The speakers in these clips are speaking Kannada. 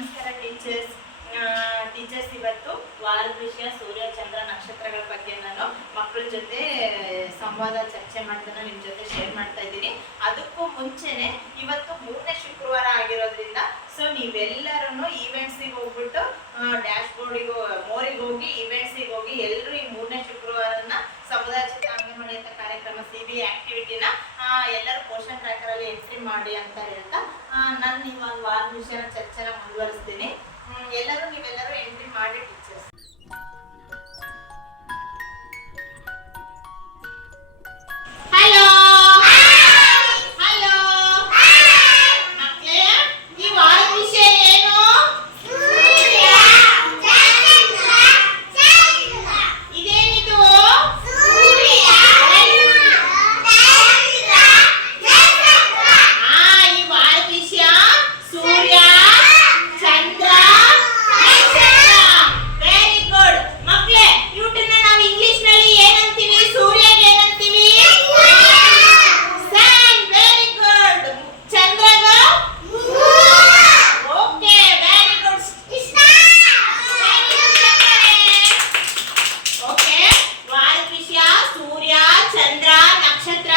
ನಮಸ್ಕಾರ ಟೀಚರ್ಸ್. ಇವತ್ತು ವಾರದ ವಿಷಯ ಸೂರ್ಯ ಚಂದ್ರ ನಕ್ಷತ್ರಗಳ ಬಗ್ಗೆ ನಾನು ಮಕ್ಕಳ ಜೊತೆ ಸಂವಾದ ಚರ್ಚೆ ಮಾಡ್ತಾನೆ ನಿಮ್ಮ ಜೊತೆ ಶೇರ್ ಮಾಡ್ತಾ ಇದ್ದೀನಿ. ಅದಕ್ಕೂ ಮುಂಚೆನೆ ಇವತ್ತು 3ನೇ ಶುಕ್ರವಾರ ಆಗಿರೋದ್ರಿಂದ ಸೊ ನೀವೆಲ್ಲರೂ ಈವೆಂಟ್ಸಿಗೆ ಹೋಗ್ಬಿಟ್ಟು ಡ್ಯಾಶ್ ಬೋರ್ಡಿಗೆ ಮೋರಿಗೆ ಹೋಗಿ ಈವೆಂಟ್ಸಿಗೆ ಹೋಗಿ ಎಲ್ಲರೂ ಈ 3ನೇ ಶುಕ್ರವಾರನ ಸಮುದಾಯ ಅಂಗನವಾಡಿ ಅಂತ ಕಾರ್ಯಕ್ರಮ CB ಆಕ್ಟಿವಿಟಿನ ಎಲ್ಲರೂ ಪೋಷನ್ ಟ್ರ್ಯಾಕರ್ ಅಲ್ಲಿ ಎಂಟ್ರಿ ಮಾಡಿ ಅಂತ ಹೇಳ್ತಾ ನಾನು ಇವಾಗ ವಾರದ ವಿಷಯನ ಚರ್ಚೆನ ಮುಂದುವರಿಸ್ತೀನಿ. ನೀವೆಲ್ಲರೂ ಎಂಟ್ರಿ ಮಾಡಿ ಟೀಚರ್ಸ್. ಹಲೋ ಹಲೋ ಮಕ್ಕಳೇ, ಈ ವಾರದ ವಿಷಯ ಏನು? ಇದೇನಿದು? ಈ ವಾರದ ವಿಷಯ ಸೂರ್ಯ ಚಂದ್ರ. ವೆರಿ ಗುಡ್ ಮಕ್ಕಳೇ. ಇವುಟನ್ನ ನಾವು ಇಂಗ್ಲಿಷ್ ನಲ್ಲಿ ಏನಂತೀವಿ? ಸೂರ್ಯಗೆ ಏನಂತೀವಿ? ಸನ್. Very good. ಚಂದ್ರಗ ಓಕೆ. Very good. ಓಕೆ, ವಾರದ ವಿಷಯ ಸೂರ್ಯ ಚಂದ್ರ ನಕ್ಷತ್ರ.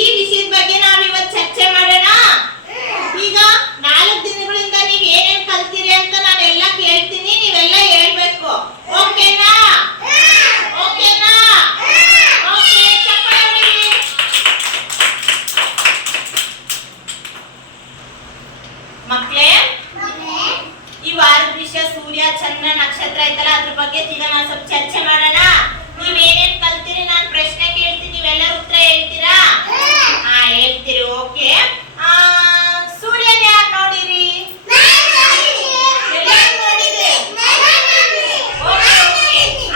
ಈ ವಿಷಯದ ಬಗ್ಗೆ ನಾವು ಇವತ್ತು ಚರ್ಚೆ ಮಾಡೋಣ. ಈಗ 4 ದಿನಗಳಿಂದ ನೀವು ಏನೇನ್ ಕಲ್ತೀರಿ ಅಂತ ನಾನೆಲ್ಲ ಕೇಳ್ತೀನಿ, ನೀವೆಲ್ಲ ಹೇಳ್ಬೇಕು. ಓಕೆನಾ? ಓಕೆನಾ? ಓಕೆ, ಚಪ್ಪಾಳೆ ಹೊಡೀರಿ. ಮಕ್ಕಳೇ, ಈ ವಾರದ ವಿಷಯ ಸೂರ್ಯ ಚಂದ್ರ ನಕ್ಷತ್ರ ಐತಲ್ಲ, ಅದ್ರ ಬಗ್ಗೆ ಈಗ ನಾವು ಸ್ವಲ್ಪ ಚರ್ಚೆ ಮಾಡೋಣ. ನೀವ್ ಏನೇನ್ ಕಲ್ತೀರಿ, ನಾನು ಪ್ರಶ್ನೆ ಕೇಳ್ತೀನಿ, ನೀವೆಲ್ಲ ಉತ್ತರ ಹೇಳ್ತೀರಾ? ಹೇಳ್ತೀರಿ. ಓಕೆ. ಸೂರ್ಯನ ಯಾರು ನೋಡಿರಿ?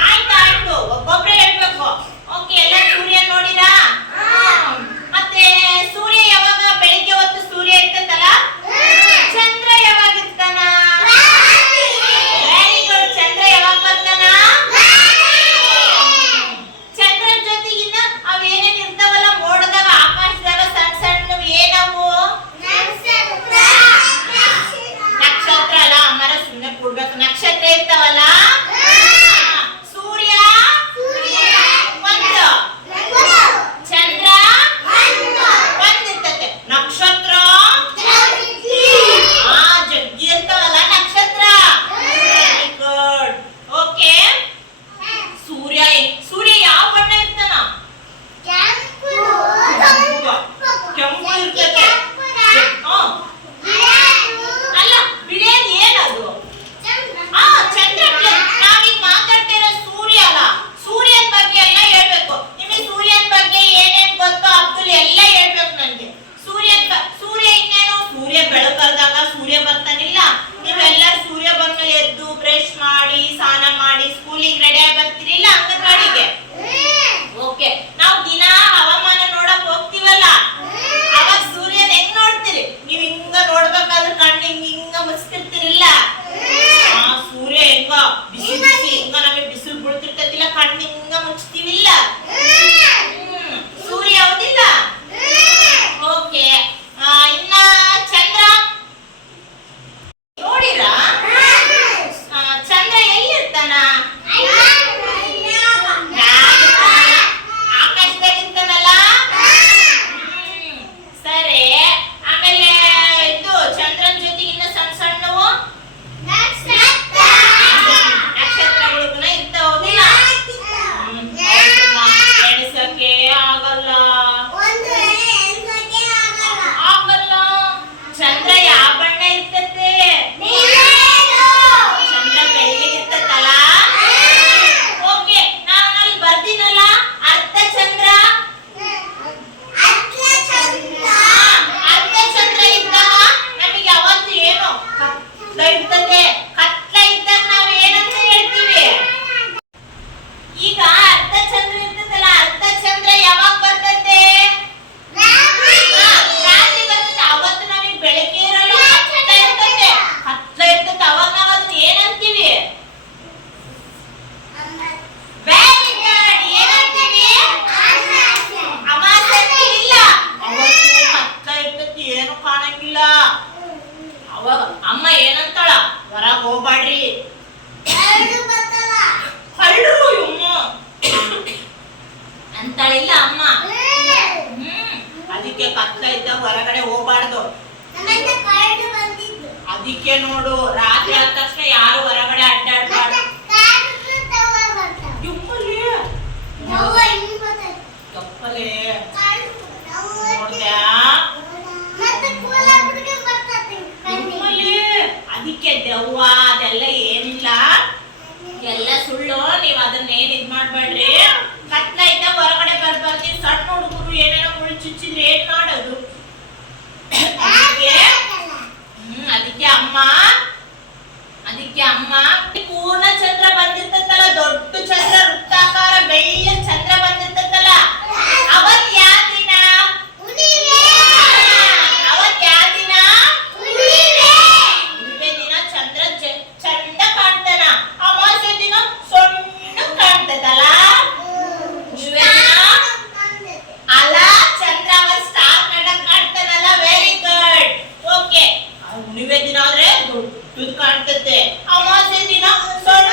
ಆಯ್ತು, ಒಬ್ಬೊಬ್ರೆ ಹೇಳ್ಬೇಕು. ಓಕೆ, ಎಲ್ಲ ಸೂರ್ಯ ನೋಡಿರಾ? ಮತ್ತೆ ಸೂರ್ಯ ಯಾವಾಗ ಬೆಳಿಗ್ಗೆ ಹೊತ್ತು ಸೂರ್ಯ ಇರ್ತದಲ್ಲ, ಚಂದ್ರ ಯಾವಾಗ ಇರ್ತಾನ? Very good. ಚಂದ್ರ ಯಾವಾಗ ಬರ್ತಾನ? ಚಂದ್ರನ ಜೊತೆಗಿನ್ನ ಅವ್ ಏನೇನ್ ಇರ್ತಾವಲ್ಲ ಮೋಡದಾಗ ಆಕಾಶದಾಗ ಸಣ್ಣ ಸಣ್ಣ ಏನವು? ನಕ್ಷತ್ರ ಅಲ್ಲ ಅಮ್ಮರ, ಸುಮ್ಮನೆ ಕೊಡ್ಬೇಕು. ನಕ್ಷತ್ರ ಇರ್ತಾವಲ್ಲ. ಸೂರ್ಯ ಒಂದು, ಚಂದ್ರ ಒಂದಿರ್ತತೆ, ನಕ್ಷತ್ರ ಜಗ್ಗಿ ಇರ್ತಾವಲ್ಲ ನಕ್ಷತ್ರ. Very good. Okay, Surya Surya ಯಾವ ಬಣ್ಣ ಇರ್ತಾನ? ಕೆಂಪು ಇರ್ತತೆ. ಅಲ್ಲ, ಬಿಳಿಯದು ಏನದು? ಚಂದ್ರ. ನಾವೀಗ ಮಾತಾಡ್ತಿರೋ ಸೂರ್ಯ ಅಲ್ಲ, ಸೂರ್ಯನ ಬಗ್ಗೆ ಎಲ್ಲ ಹೇಳ್ಬೇಕು. ನಿಮಗೆ ಸೂರ್ಯನ ಬಗ್ಗೆ ಏನೇನ್ ಗೊತ್ತೋ ಅಬ್ದುಲ್ ಎಲ್ಲ ಹೇಳ್ಬೇಕು ನನ್ಗೆ. ಸೂರ್ಯ ಇನ್ನೇನು? ಸೂರ್ಯ ಬೆಳಕಲ್ದಾಗ ಸೂರ್ಯ ಬರ್ತಾನಿಲ್ಲ. ನೀವೆಲ್ಲರೂ ಸೂರ್ಯ ಬಂದ್ಮೇಲೆ ಎದ್ದು ಬ್ರಷ್ ಮಾಡಿ ಸ್ನಾನ ಮಾಡಿ ಸ್ಕೂಲಿಗೆ ರೆಡಿ ಆಗಿ ಬರ್ತೀರಿಲ್ಲ ಅಂಗನವಾಡಿಗೆ. ಓಕೆ, ನಾವು ದಿನ ಹವಾಮಾನ ನೋಡಕ್ ಹೋಗ್ತೀವಲ್ಲ, ಅವಾಗ ಸೂರ್ಯನ ಹೆಂಗ್ ನೋಡ್ತೀರಿ? ನೀವ್ ಹಿಂಗ ನೋಡ್ಬೇಕಾದ್ರೆ ಕಣ್ಣು ಹಿಂಗ ಮುಚ್ತಿರ್ತೀರಿಲ್ಲ. ಸೂರ್ಯ ಹೆಂಗ ಬಿಸಿ ಬಿಸಿ ಹಿಂಗ ನಮಗೆ ಬಿಸಿಲು ಬೀಳ್ತಿರ್ತೈತಿಲ್ಲ, ಕಣ್ಣು ಹಿಂಗ ಮುಚ್ತೀವಿಲ್ಲ. ಸೂರ್ಯ ಹೌದಿಲ್ಲ? ಓಕೆ. ಇನ್ನ ಚಂದ್ರ ನೋಡಿರಾ? ಚಂದ್ರ ಎಲ್ಲಿರ್ತಾನ? ಆಕಾಶದಾಗಿರ್ತಾನಲ್ಲ. ಸರಿ. ಆಮೇಲೆ ಇದು ಚಂದ್ರನ ಜೊತೆಗೆ ಇನ್ನ ಸಣ್ಣ ಸಣ್ಣವು ನಕ್ಷತ್ರಗಳು ಇರ್ತಾವ ಹೌದಿಲ್ಲ? ಎಣಿಸಕ್ಕೆ ಆಗಲ್ಲ. ಆಗಲ್ಲ. ಚಂದ್ರ ಯಾವ ಬಣ್ಣ ಇರ್ತತೆ? ಚಂದ್ರ ಬೆಳ್ಳಗಿರ್ತತಲ್ಲ. ಓಕೆ, ನಾನು ಅಲ್ಲಿ ಬರ್ತೀನಲ್ಲ ಅರ್ಧ ಚಂದ್ರ. ಅರ್ಧ ಚಂದ್ರ ಇದ್ದಾಗ ನಮಗೆ ಯಾವತ್ತು ಏನು ಕತ್ಲ ಇರ್ತತೆ. ಕತ್ಲ ಇದ್ದಾಗ ನಾವು ಏನಂತ ಹೇಳ್ತೀವಿ? ಈಗ ಅರ್ಧ ಚಂದ್ರ ಇರ್ತದಲ್ಲ, ಅರ್ಧ ಚಂದ್ರ ಯಾವಾಗ ಬರ್ತತೆ? ರಾತ್ರಿ ಬರ್ತದೆ. ಅವತ್ತು ನಮಗೆ ಬೆಳಗ್ಗೆ ಇರಲ್ಲ, ಕತ್ಲ ಇರ್ತದೆ. ಅವಾಗ ಅಮ್ಮ ಏನಂತಾಳ, ಹೊರಗ್ ಹೋಗ್ಬಾಡ್ರಿ ಕಳ್ರು ಇಮ್ಮ ಅಂತಾಳಿಲ್ಲ ಅಮ್ಮ. ಅದಕ್ಕೆ ಕತ್ಲ ಇದ್ದಾಗ ಹೊರಗಡೆ ಹೋಗ್ಬಾರ್ದು. ಅದಕ್ಕೆ ನೋಡು ರಾತ್ರಿ ಆದ ತಕ್ಷಣ ಯಾರು ಹೊರಗಡೆ ಅಡ್ಡಾಡ್ಬಾರ್ದು. ಅದಕ್ಕೆ ದೆವ್ವ ಅದೆಲ್ಲ ಏನಿಲ್ಲ, ಎಲ್ಲ ಸುಳ್ಳು. ನೀವ್ ಅದನ್ನ ಏನ್ ಇದ್ ಮಾಡ್ಬೇಡ್ರಿ. ಕತ್ಲ ಇದ್ದಾಗ ಹೊರಗಡೆ ಬರ್ಬಾರ್ದು. ಸಣ್ಣ ಹುಡುಗರು ಏನೇನೋ ಮುಳ್ಳು ಚುಚ್ಚಿದ್ರೆ ಏನ್ ಮಾಡೋದು? ಅದಕ್ಕೆ ಅಮ್ಮ ಪೂರ್ಣ ಚಂದ್ರ ಬಂದಿರ್ತಲ್ಲ, ದೊಡ್ಡ ಚಂದ್ರ ವೃತ್ತಾಕಾರ ಬೆಳ್ಳ ಚಂದ್ರ ಬಂದಿರ್ತಲ್ಲ, ಅವತ್ ಯಾವ ದಿನ? ಅವತ್ ಯಾವ ದಿನ? ಹುಣ್ಣಿಮೆ ದಿನ ಚಂದ್ರ ಚಂದ ಕಾಣ್ತಾನ, ಅಮಾವಾಸ್ಯೆ ದಿನ ಸಣ್ಣ ಕಾಣ್ತದಲ್ಲ. ಹುಣ್ಣಿಮೆ ದಿನ ಅಲ್ಲ ಚಂದ್ರ ಅವತ್ ಸ್ಟಾರ್ ಕಂಡಂಗ್ ಕಾಣ್ತಾನಲ್ಲ. Very good. ಓಕೆ, ಹುಣ್ಣಿಮೆ ದಿನ ಆದ್ರೆ ದೊಡ್ಡದು ಕಾಣ್ತದೆ, ಅಮಾವಾಸ್ಯೆ ದಿನ ಸಣ್ಣ